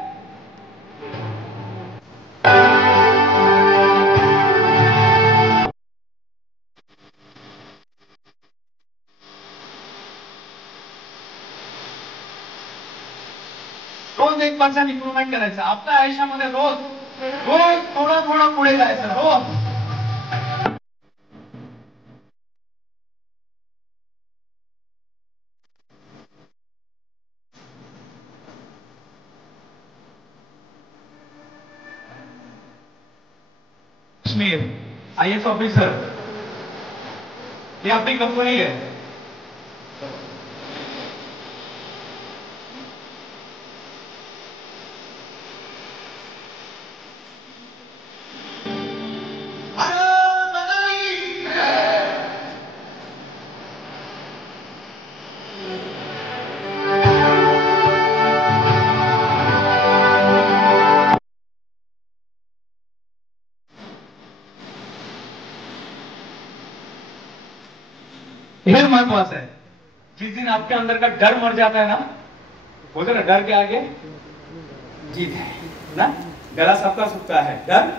रोज 1% इम्प्रूव्हमेंट करायचं. आपल्या आयुष्यामध्ये रोज रोज थोडं पुढे जायचं. रोज कश्मीर IAS ऑफिसर, ये आपकी कंपनी है. यह महत्वाचा है. जिस दिन आपके अंदर का डर मर जाता है ना, बोलते ना डर के आगे जीत है ना. गला सबका सूखता है, डर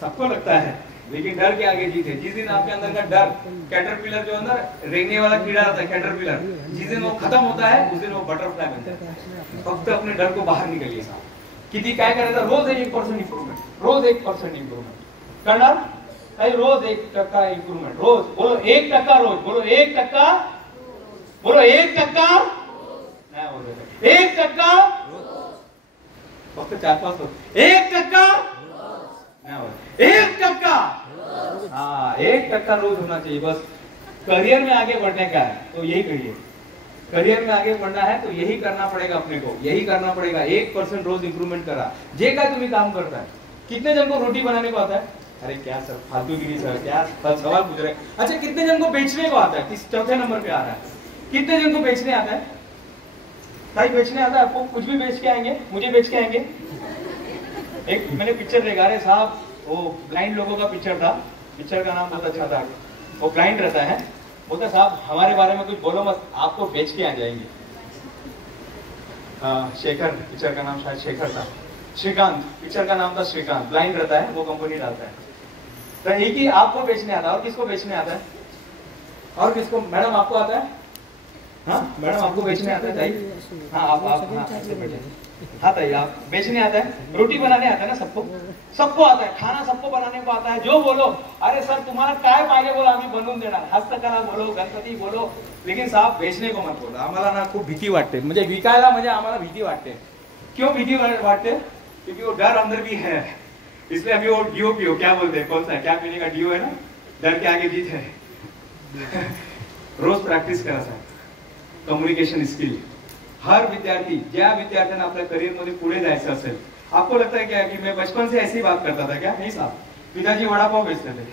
सबको लगता है, लेकिन डर के आगे जीत है. जिस दिन आपके अंदर का डर, कैटरपिलर जो अंदर रेंगने वाला कीड़ा आता है कैटरपिलर, जिस दिन वो खत्म होता है उस दिन वो बटरफ्लाई बनता है. फक्त अपने डर को बाहर निकलिए साहब. किती काय करायचं, रोज 1% इम्प्रूव्हमेंट, रोज 1% इम्प्रूव्हमेंट करणार. रोज 1% इम्प्रूव्हमेंट, रोज बोलो 1%, रोज बोलो 1%, बोलो 1%, नाही बोलतो 1%, फक्त 4-5 होत. 1% नाही बोलतो 1%, हाँ 1% रोज होना चाहिए. बस करियर में आगे बढ़ने का है तो यही करिए. करियर में आगे बढ़ना है तो यही करना पड़ेगा, अपने को यही करना पड़ेगा. 1% रोज इंप्रूवमेंट करा. जे काय तुम्ही काम करता है. कितने जन को रोटी बनाने को आता है, अरे क्या सर फालतूगिरी सर, क्या सवाल पूछ रहे. अच्छा कितने जन को बेचने को आता है, किस चौथे नंबर पे आ रहा है. कितने जन को बेचने आता है, भाई बेचने आता है आपको, कुछ भी बेच के आएंगे, मुझे बेच के आएंगे. एक मैंने पिक्चर देखा, अरे साहब वो ब्लाइंड लोगों का पिक्चर था, पिक्चर का नाम बहुत अच्छा था. वो ब्लाइंड रहता है, बोलता साहब हमारे बारे में कुछ बोलो मत, आपको बेच के आ जाएंगे. शेखर पिक्चर का नाम शायद शेखर था, श्रीकांत पिक्चर का नाम था श्रीकांत. ब्लाइंड रहता है, वो कंपनी डालता है. तो एक ही आपको बेचने आता है, और किसको बेचने आता है, और किसको. मैडम आपको आता है, हाँ मैडम आपको बेचने आता है ताई, हाँ आप हाँ ताई आप बेचने आता है. रोटी बनाने आता है ना सबको, सबको आता है. खाना सबको बनाने को आता है. जो बोलो, अरे सर तुम्हाला काय पाहिजे बोला, आम्ही बनवून देणार. हस्तकला बोलो, गणपती बोलो, लेकिन साहब बेचने को मत बोलो. आम्हाला ना खूप भीती वाटते, म्हणजे विकायला म्हणजे आम्हाला भीती वाटते. क्यों भीती वाटते, क्योंकि वो डर अंदर भी है. इसलिए अभी वो डीओ पीओ क्या बोलते हैं, कौन सा क्या पीने का डीओ है ना, डर के आगे जीत है. रोज प्रॅक्टिस करा साहेब. Communication skill. हर विद्यार्थी, ज्या विद्यार्थ्यांना आपल्या करियर मध्ये पुढे जायचं असेल, आपको लगता है क्या कि मैं बचपन से ऐसी बात करता था क्या, नहीं साहब. पिताजी वडापाव बेचते थे.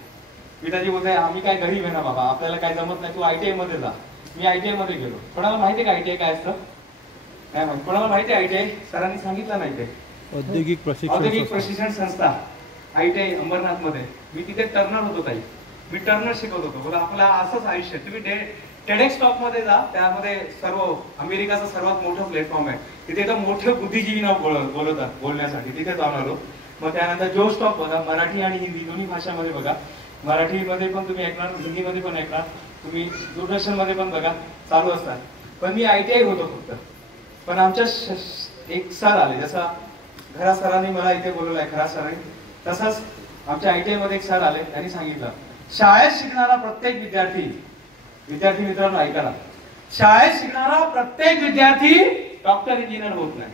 पिताजी बोलते आम्ही काय गरीब आहे ना बाबा, आपल्याला काय जमत नाही, तू ITI मध्ये जा. मी ITI मध्ये गेलो. कोणाला माहिती आहे का ITI काय असतं? नाही माहिती. कोणाला माहिती आहे ITI? सरांनी सांगितलं नाही ते. औद्योगिक प्रशिक्षण संस्था ITI अंबरनाथ मध्ये. मी तिथे टर्नर होतो ताई. मी टर्नर शिकवत होतो. बोला आपला असंच आयुष्य. तुम्ही टेडेक्स टॉक मध्ये जा, त्यामध्ये सर्व अमेरिकाचं सर्वात मोठं प्लॅटफॉर्म आहे. तिथे एकदम मोठे बुद्धिजीवी नाव बोलवतात बोलण्यासाठी. तिथे जाऊन आलो. मग त्यानंतर जोश टॉक बघा, मराठी आणि हिंदी दोन्ही भाषामध्ये बघा. मराठीमध्ये पण तुम्ही ऐकणार, हिंदीमध्ये पण ऐकणार, तुम्ही दूरदर्शन मध्ये पण बघा, चालू असतात. पण मी ITI होतो फक्त. पण आमच्या एक सर आले, जसा घरा सरांनी मला इथे बोलवलंय खरा सरांनी, तसंच आमच्या ITI मध्ये एक सर आले. त्यांनी सांगितलं शाळेत शिकणारा प्रत्येक विद्यार्थी मित्रांनो ऐका ना, शाळेत शिकणारा प्रत्येक विद्यार्थी डॉक्टर इंजिनियर होत नाही.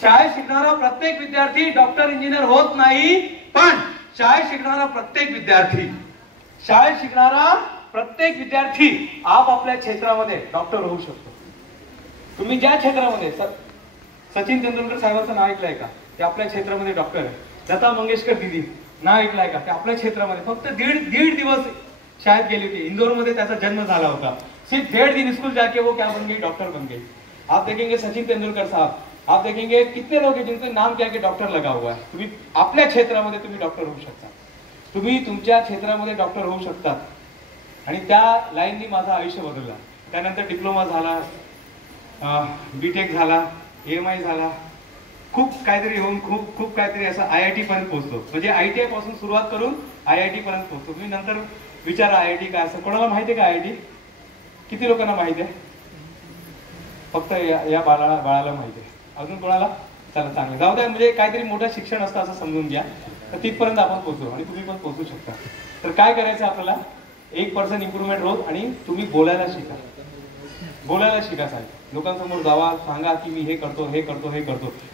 शाळेत शिकणारा प्रत्येक विद्यार्थी डॉक्टर इंजिनियर होत नाही, पण शाळेत शिकणारा प्रत्येक विद्यार्थी आपापल्या क्षेत्रामध्ये डॉक्टर होऊ शकतो. तुम्ही ज्या क्षेत्रामध्ये, सचिन तेंडुलकर साहेबांचं नाव ऐकलंय का? ते आपल्या क्षेत्रामध्ये डॉक्टर आहे. लता मंगेशकर दीदी नाव ऐकलंय का? ते आपल्या क्षेत्रामध्ये फक्त दीड दिवस शाळेत गेली होती. इंदौर में त्याचा जन्म झाला होता. सिर्फ 1.5 दिन स्कूल जाके वो क्या बन गई? डॉक्टर बन गई. आप देखेंगे सचिन तेंदुलकर साहब, आप देखेंगे कितने लोग हैं जिनके नाम क्या के डॉक्टर लगा हुआ है. तुम्ही आपल्या क्षेत्रामध्ये तुम्ही डॉक्टर होऊ शकता. तुम्ही तुमच्या क्षेत्रामध्ये डॉक्टर होऊ शकतात. आणि त्या लाईननी माझं आयुष्य बदललं. त्यानंतर डिप्लोमा झाला, BTech झाला, AMI झाला, खूप काहीतरी होऊन खूप काहीतरी असं IIT पर्यंत पोहोचतो. म्हणजे ITI पासून सुरुवात करून IIT पर्यंत पोहोचतो. तुम्ही नंतर विचारा IIT काय असं. कोणाला माहिती आहे का IIT? किती लोकांना माहिती आहे? फक्त या बाळाला माहिती आहे. अजून कोणाला? चला चांगलं, जाऊ द्या. म्हणजे काहीतरी मोठं शिक्षण असतं असं समजून घ्या. तर तिथपर्यंत आपण पोहोचू आणि तुम्ही पण पोहोचू शकता. तर काय करायचं आपल्याला? 1% इम्प्रूव्हमेंट रोज. आणि तुम्ही बोलायला शिका साहेब. लोकांसमोर जावा, सांगा की मी हे करतो.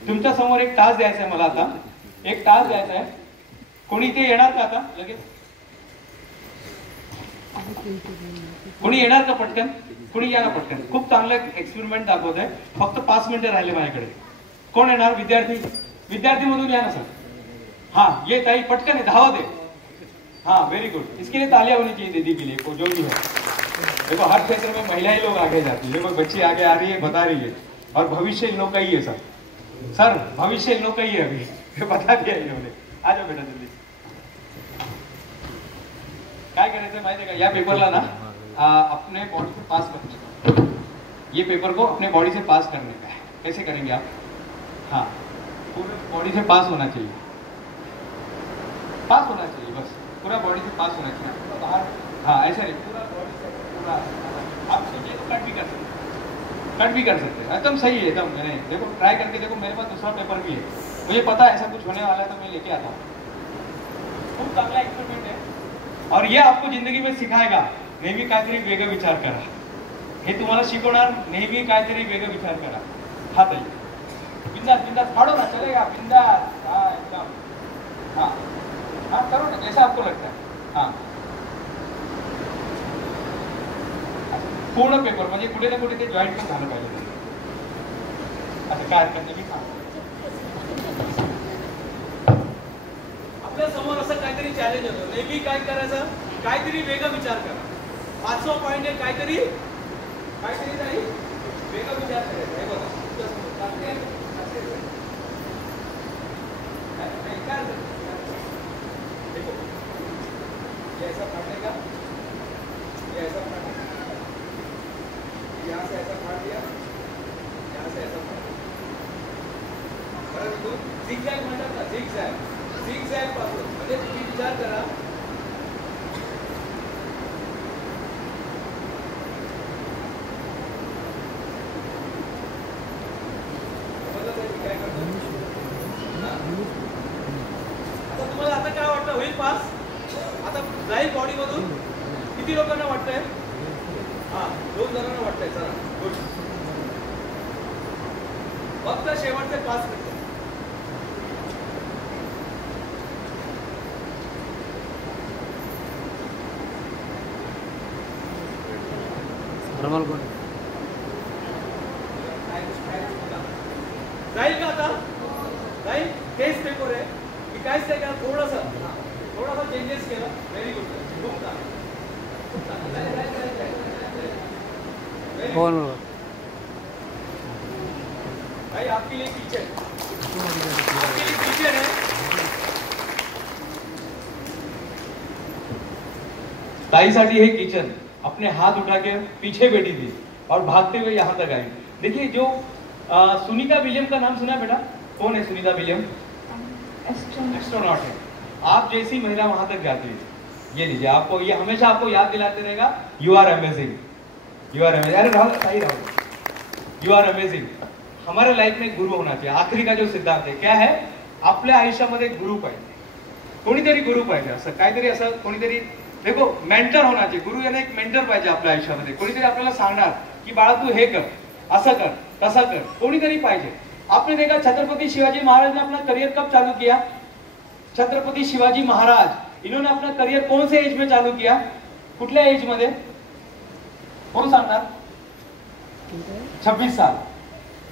तुमच्या समोर एक टास्क द्यायचा आहे मला. आता एक टास्क द्यायचा आहे. कोणी इथे येणार का आता लगेच? कोणी येणार का पटकन? कोणी या ना पटकन. खूप चांगलं एक्सपेरिमेंट दाखवत आहे. फक्त 5 मिनिटं राहिले माझ्याकडे. कोण येणार? विद्यार्थी मधून या ना सर. हाँ ये ताई पटकन है, धावा दे. हाँ वेरी गुड. इसके लिए तालियां होनी चाहिए दीदी के लिए, जो भी है. देखो हर क्षेत्र में महिलाएं लोग आगे जाती है. देखो बच्ची आगे आ रही है, बता रही है. और भविष्य इन लोग का ही है सर भविष्य इन लोग का ही है. अभी बता दिया इन्होंने. आ जाओ बेटा जल्दी. काय करायचं माहिती आहे का? या पेपरला ना अपने बॉडी से पास करना. ये पेपर को अपने बॉडी से पास करने का है. कैसे करेंगे आप? हाँ पूरे बॉडी से पास होना चाहिए. बस पूरा बॉडी से पास होना चाहिए. पूरा बाहर, हाँ ऐसे नहीं, पूरा बॉडी से पूरा. आप सोचिए तो कट भी कर सकते हैं. एकदम सही है एकदम. मैंने देखो ट्राई करके देखो. मेरे पास दूसरा पेपर भी है. मुझे पता है ऐसा कुछ होने वाला है तो मैं लेके आता हूँ. खूप चांगला एक्सपेरिमेंट है. और ये आपको जिंदगी में सिखाएगा नेहमी काहीतरी वेगळं विचार करा. हे तुम्हाला शिकवणार नेहमी काहीतरी वेगळं विचार करा. हा ताई बिंदास फाड़ो ना, चलेगा बिंदास. हाँ एकदम. हाँ करो ना जैसा आपको लगता है. हाँ पूर्ण पेपर म्हणजे कुठे ना कुठे ते जॉईंट पण झालं पाहिजे. आता काय हरकत नाही. मी सांगतो आपल्या समोर असं काहीतरी चॅलेंज होतं. नेहमी काय करायचं? काहीतरी वेगळा विचार करा. 500 पॉईंट आहे. काहीतरी नाही वेगळा विचार करायचा. हे बघा देखो ये ऐसा फाड़ने का, ये ऐसा फाड़ने का, यहाँ से ऐसा फाड़ दिया, यहाँ से ऐसा फाड़ दिया. झिगझॅग म्हणतात ना, झिगझॅग पासून. म्हणजे तुम्ही विचार करा. आता काय वाटतं? होईल पास? आता जाईल बॉडी मधून? किती लोकांना वाटतंय? हा 2 जणांना वाटतंय. चला गुड. फक्त शेवटचे 5 मिनिटं. जाईल का आता? जाईल. टेस्ट पेपर आहे. काय का थोडासा चेंजेस केलं. Very good. खूप चांगलं. कौन भाई आपके लिए किचन, आपके लिए किचन है। ताईसाठी हे किचन, अपने हाथ उठा के पीछे बैठी थी और भागते हुए यहाँ तक आई। देखिए जो सुनीता विलियम का नाम सुना है बेटा? कौन है सुनीता विलियम? एस्ट्रोनॉट है। आप जैसी महिला वहां तक जाती है, ये लीजिए, आपको ये हमेशा आपको याद दिलाते रहेगा, you are amazing, you are amazing. अरे राहुल सही राहुल, यू आर अमेजिंग। हमारे लाईफ में गुरु होना चाहिए। आखरी का जो सिद्धांत आहे क्या है? आपल्या आयुष्यामध्ये गुरु पाहिजे, कोणीतरी गुरु पाहिजे, असं काहीतरी, असं कोणीतरी, देखो मेंटर होना चाहिए। गुरु यानी एक मेंटर पाहिजे आपल्या आयुष्यामध्ये, कोणीतरी आपल्याला सांगणार की बाळा तू हे कर, असं कर, तसं कर, कोणीतरी पाहिजे। आपने देखा छत्रपति शिवाजी महाराज ने अपना करियर कब चालू किया? छत्रपति शिवाजी महाराज इन्होंने अपना करियर कौन से एज में चालू किया? कुठल्या एज मध्ये? कोण सांगणार? 26 साल,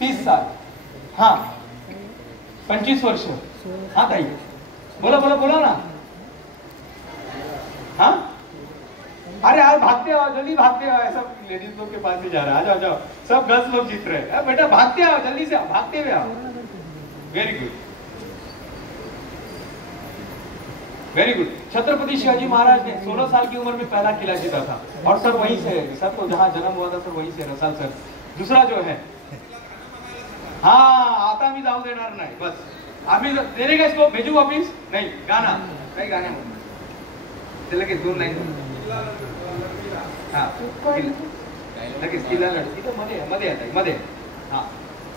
30 साल, हाँ 25 वर्ष, हाँ ताई बोला बोला बोला ना, हाँ अरे आप भागते आओ, जल्दी भागते आओ, ऐसा लेडीज लोग के पास ही जा रहा है, आ जाओ जाओ, सब गर्ल्स लोग जीत रहे हैं। बेटा भागते आओ, जल्दी से आओ, भागते हुए आओ। Very good, very good. Chhatrapati Shivaji Maharaj ने 16 साल की उम्र में पहला किला जीता था, और सर वहीं से है, सर तो जहाँ जन्म हुआ था सर वहीं से रसाल सर। दूसरा जो है, हाँ आता मी जाऊ देणार नाही, बस आम्ही देने का इसको भेजू वापिस नहीं, गाना काही गाण्या लगेच 2 लाईन, हाँ लगेच किल्ला लढ, इथं मध्ये आता मध्ये, हाँ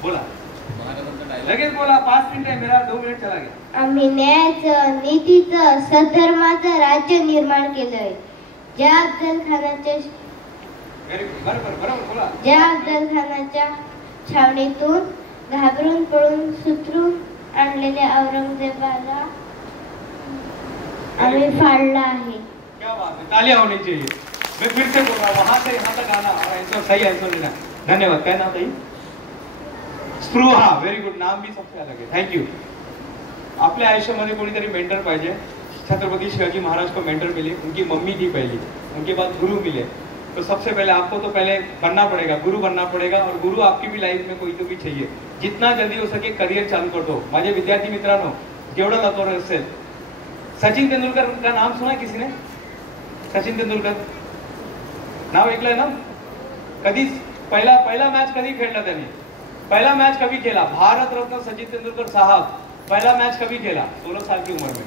बोला लगेच बोला, 5 मिनिट आहे मेरा, 2 मिनिट चला गया। आम्ही न्यायाचं, नीतीचं, सद्धर्माचं राज्य निर्माण केलंय। ज्या अफजल खानाच्या ज्या अफजल खानाच्या छावणीतून घाबरून पळून सुधरून आणलेल्या औरंगजेबाला आम्ही फाडला आहे। क्या बात है, तालियां होनी चाहिए। मैं फिर से बोल रहा हूँ, वहां से यहाँ तक आना और आंसर सही आंसर देना। धन्यवाद। क्या नाम था ये? स्पृहा, वेरी गुड, नाम भी सबसे अलग है, थैंक यू। आपल्या आयुष्यामध्ये कोणीतरी मेंटर पाहिजे। छत्रपति शिवाजी महाराज को मेंटर मिले, उनकी मम्मी थी पहली, उनके बाद गुरु मिले। तो सबसे पहले आपको तो पहले बनना पड़ेगा, गुरु बनना पड़ेगा, और गुरु आपकी भी लाइफ में कोई तो भी चाहिए। जितना जल्दी हो सके करियर चालू कर दो। माझे विद्यार्थी मित्रांनो, जेवढं लवकर असेल, सचिन तेंदुलकर का नाम सुना किसी ने? सचिन तेंदुलकर नाव ऐकलंय ना? कधी पहिला मैच कधी खेळला त्यांनी? पहला मैच कभी खेला? भारत रत्न सचिन तेंदुलकर साहब पहला मैच कभी खेला? 16 साल की उम्र में।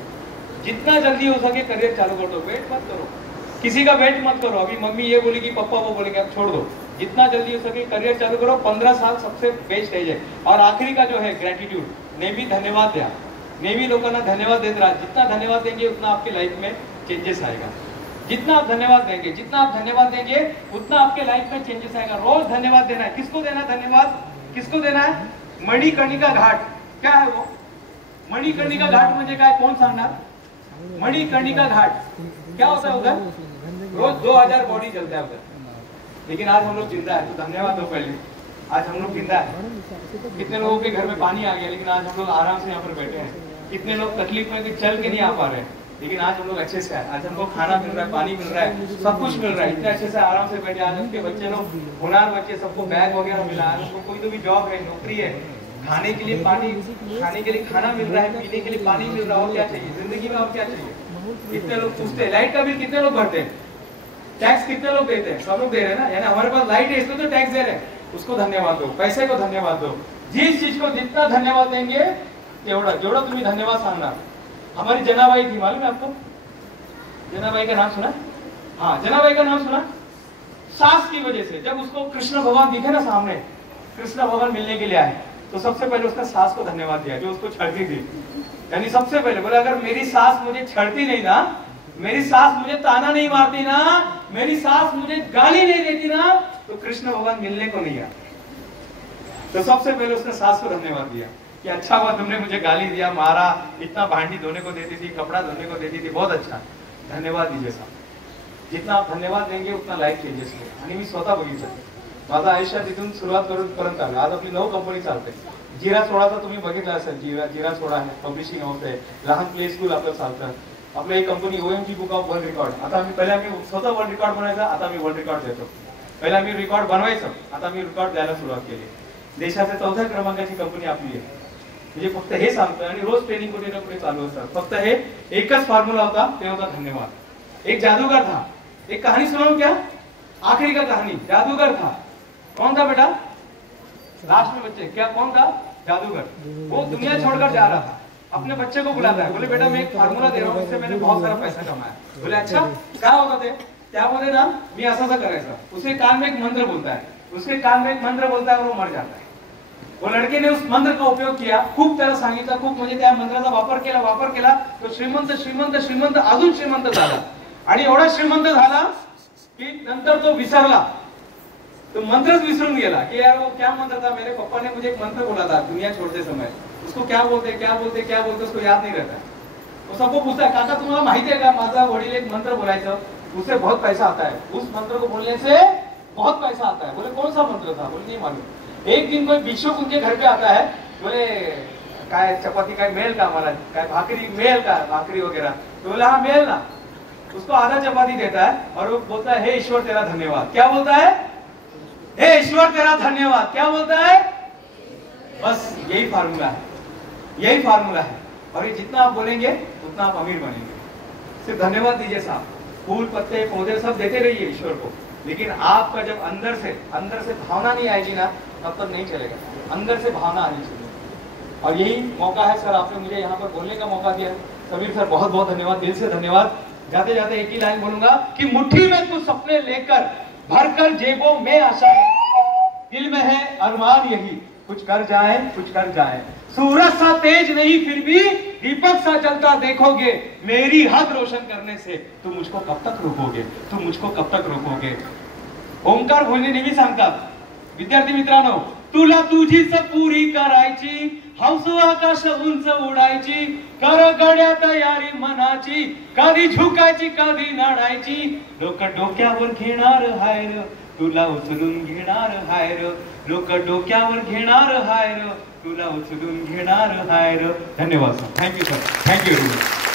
जितना जल्दी हो सके करियर चालू कर दो, वेट मत करो, किसी का वेट मत करो। अभी मम्मी ये बोलेगी, पापा वो बोलेंगे, आप छोड़ दो। जितना जल्दी हो सके करियर चालू करो। 15 साल सबसे बेस्ट एज है। और आखिरी का जो है ग्रेटिट्यूड, नेहमी धन्यवाद द्या, नेहमी लोकांना धन्यवाद देत राहा। जितना धन्यवाद देंगे उतना आपकी लाइफ में चेंजेस आएगा। जितना आप धन्यवाद देंगे, जितना आप धन्यवाद देंगे उतना आपके लाइफ में चेंजेस आएगा। रोज धन्यवाद देना है। किसको देना धन्यवाद? किसको देना है? मणिकर्णिका घाट। क्या है वो? मणिकर्णिका घाट म्हणजे काय? कोण सांगणार? मणिकर्णिका घाट क्या होता है उधर? रोज 2000 बॉडी जलता है उधर, लेकिन आज हम लोग जिंदा है, तो धन्यवाद दो पहले। आज हम लोग जिंदा है। कितने लोगों के घर में पानी आ गया, लेकिन आज हम लोग आराम से यहाँ पर बैठे हैं। कितने लोग तकलीफ में चल के नहीं आ पा रहे हैं, लेकिन आज हम लोग अच्छे से हैं। आज हमको खाना मिल रहा है, पानी मिल रहा है, सब कुछ मिल रहा है, इतने अच्छे से आराम से बैठे। आज उनके बच्चे लोग, होनार बच्चे, सबको बैग वगैरह मिला है, उनको कोई तो भी जॉब है, नौकरी है, खाने के लिए पानी, खाने के लिए खाना मिल रहा है, पीने के लिए पानी मिल रहा है। और क्या चाहिए जिंदगी में? और क्या चाहिए? कितने लोग पूछते हैं लाइट का बिल कितने लोग भरते हैं, टैक्स कितने लोग देते हैं? सब लोग दे रहे हैं ना, यानी हमारे पास लाइट है इसको तो टैक्स दे रहे हैं, उसको धन्यवाद दो। पैसे को धन्यवाद दो। जिस चीज को जितना धन्यवाद देंगे तेवढा, जेवढा तुम्ही धन्यवाद सांगणार। हमारी जनाबाई थी, मालूम है आपको? जनाबाई का नाम सुना? हाँ, जनाबाई का नाम सुना? सास की वजह से जब उसको कृष्ण भगवान दिखे ना सामने, कृष्ण भगवान मिलने के लिए आए, तो सबसे पहले उसने सास को धन्यवाद दिया जो उसको छेड़ती थी। यानी सबसे पहले बोले, अगर मेरी सास मुझे छेड़ती नहीं ना, मेरी सास मुझे ताना नहीं मारती ना, मेरी सास मुझे गाली नहीं देती ना, तो कृष्ण भगवान मिलने को नहीं आया। तो सबसे पहले उसने सास को धन्यवाद दिया कि अच्छा हुआ तुमने मुझे गाली दिया, मारा, इतना भांडी धोने को देती थी, कपड़ा धोने को देती थी, बहुत अच्छा, धन्यवाद दीजिए साहब। जितना आप धन्यवाद देंगे उतना लाईफ चेंजेस होईल। आणि मी स्वतः बघितलं, माझं आयुष्यात इथून सुरुवात करून पर्यंत आलं। आज आपली 9 कंपनी चालते। जिरा सोडाचा तुम्ही बघितला असेल, जिरा सोडा आहे, पब्लिशिंग हाऊस आहे, लहान प्ले स्कूल आपलं चालतं। आपलं एक company OMG book of world record, आता आम्ही पहिले आम्ही स्वतः वर्ल्ड रेकॉर्ड बनायचा, आता आम्ही वर्ल्ड रेकॉर्ड देतो। पहिला मी रेकॉर्ड बनवायचं, आता मी रेकॉर्ड द्यायला सुरुवात केली. देशाच्या 4थ्या क्रमांकाची कंपनी आपली आहे. म्हणजे फक्त हे सांगतोय आणि रोज ट्रेनिंग कुठे ना कुठे चालू असतात. फक्त हे एकच फॉर्म्युला होता, ते होता धन्यवाद. एक जादूगर था, एक कहानी सुनाऊं क्या? आखिरी का कहानी. जादूगर था. कौन था बेटा? लास्ट में बच्चे क्या कौन था? जादूगर. वो दुनिया छोड़कर जा रहा था. अपने बच्चे को बुलाता है, बोले बेटा मैं एक फॉर्मूला दे रहा हूँ, इससे मैंने बहुत सारा पैसा कमाया. बोले अच्छा क्या होता ते? त्यामध्ये ना मी असं करायचं. उसके कान में एक मंत्र बोलता है, उसके कान में एक मंत्र बोलता है और वो मर जाता है. वो लड़के ने उस मंत्र का उपयोग किया, खूप त्याला सांगितलं, खूप म्हणजे त्या मंत्राचा वापर केला. तो श्रीमंत श्रीमंत श्रीमंत अजून श्रीमंत झाला. आणि एवढा श्रीमंत झाला की नंतर तो विसरला, तो मंत्रच विसरून गेला की यार वो क्या मंत्र था, मेरे पापा ने मुझे एक मंत्र बोला था दुनिया छोड़ते समय, उसको क्या बोलते उसको याद नहीं रहता. वो सबको पूछता है काका तुम्हाला माहिती आहे का माझा वडील एक मंत्र बोलायचं, उससे बहुत पैसा आता है, उस मंत्र को बोलने से बहुत पैसा आता है. बोले कौन सा मंत्र था? बोले नहीं मालूम. एक दिन कोई भिक्षुक उनके घर पे आता है, बोले काय चपाती काय मिळेल का आम्हाला, काय भाकरी मिळेल का, भाकरी वगैरह. तो बोला हाँ मिळेल ना. उसको आधा चपाती देता है और वो बोलता है हे ईश्वर तेरा धन्यवाद. क्या बोलता है? हे ईश्वर तेरा धन्यवाद. क्या बोलता है? बस यही फार्मूला है, यही फार्मूला है. और ये जितना आप बोलेंगे उतना आप अमीर बनेंगे. सिर्फ धन्यवाद दीजिए साहब, फूल पत्ते पौधे सब देते रहिए ईश्वर को, लेकिन आपका जब अंदर से भावना नहीं आएगी ना तब तक नहीं चलेगा. अंदर से भावना आनी चाहिए. और यही मौका है सर, आपने मुझे यहाँ पर बोलने का मौका दिया. समीर सर बहुत बहुत धन्यवाद, दिल से धन्यवाद. जाते जाते एक ही लाइन बोलूंगा कि मुट्ठी में कुछ सपने लेकर भरकर जेबों में आशा है, दिल में है अरमान यही कुछ कर जाए. सूरज सा तेज नहीं फिर भी दीपक सा जलता देखोगे, मेरी हद रोशन करने से तुम मुझको कब तक रोकोगे. ओंकार भोजने नेहमी सांगतात विद्यार्थी मित्रांनो, तुला तुझीच पुरी करायची, हौस आकाश उंच उडायची, कर गड्या तयारी मनाची, कधी झुकायची कधी नाडायची. लोक डोक्यावर घेणार हायर, तुला उचलून घेणार हायर. लोक डोक्यावर घेणार हायर, तुला उचलून घेणार हायर. धन्यवाद सर. Thank you sir. थँक्यू.